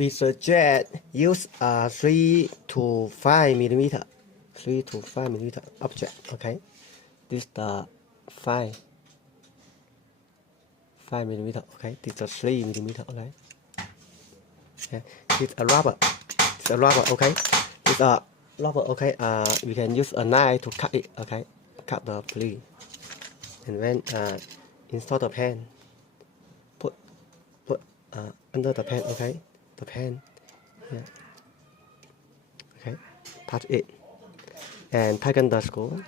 we suggest use a 3 to 5 millimeter, 3 to 5 millimeter object. Okay, this is the 5 millimeter. Okay, this is a 3 millimeter. Okay, yeah. It's a rubber. It's a rubber. Okay, it's a rubber. Okay, we can use a knife to cut it. Okay, cut the flea, and then install the pen. Put under the pen. Okay, the pen. Yeah. Okay, touch it and tighten the screw.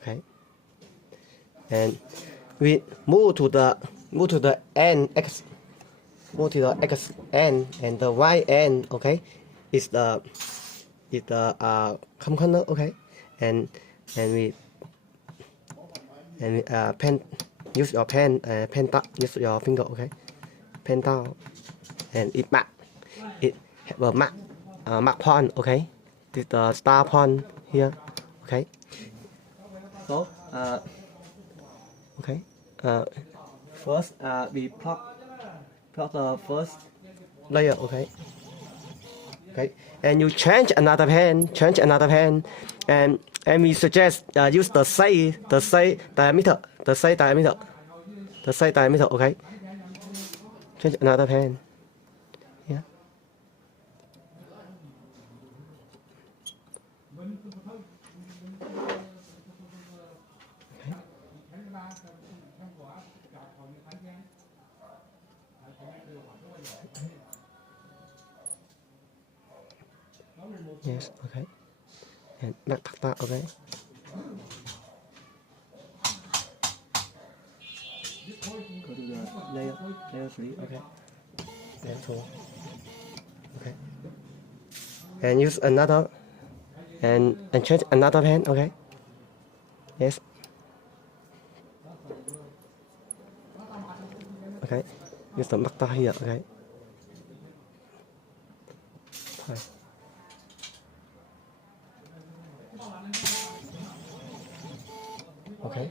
Okay, and we move to the end X, move to the X end, and the Y end. Okay, is the component. Okay, and we pen, use your pen, pen down, use your finger. Okay, pen down, and it mark, it have a mark point. Okay, this is the star point here. Okay, so okay, first we plug the first layer. Okay, okay, and you change another pen, and we suggest use the same diameter, Okay, change another pen. Yeah. Yes, okay. And back that, okay. Go to the layer 3, okay. Layer 4, okay. And use another, and change another pen, okay. Yes. Okay. Use the marker here, okay. Fine. Okay.